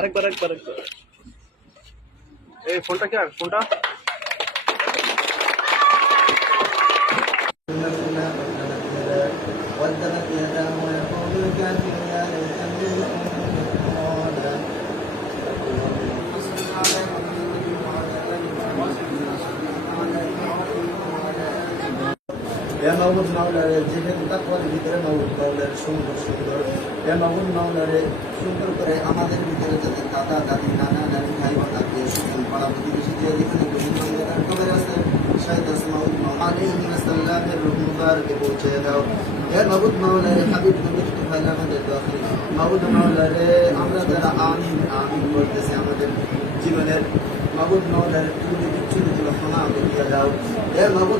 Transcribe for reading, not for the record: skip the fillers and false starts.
আরেকবার একবার একবার এই ফোনটা কি আর ফোনটা قدمت يداه ويقول الكافر يا ليتني كنت ترابا يا موجود مولى الجهل تقوى ভিতরে মাহবুব মাওলার সুন্দর সুন্দর এ মাহবুব মাওলার সুন্দর করে আমাদের ভিতরে যাতে দাদা দাদি নানা নানি ভাই বোন আত্মীয় স্বজন পাড়া প্রতিবেশী যে যেখানে গরিব কবর আছে শায়দ মাহবুব মাওলা আলাইহি ওয়াসাল্লামের রূহ মুবারকে পৌঁছে দাও এ মাহবুব মাওলার হাবিব নবী তুফাইল আমাদের দোয়া মাহবুব মাওলার আমরা যারা আমিন আমিন বলতেছি আমাদের জীবনের মাহবুব মাওলার তুমি বিচ্ছুরিত ক্ষমা দিয়ে দাও এ মাহবুব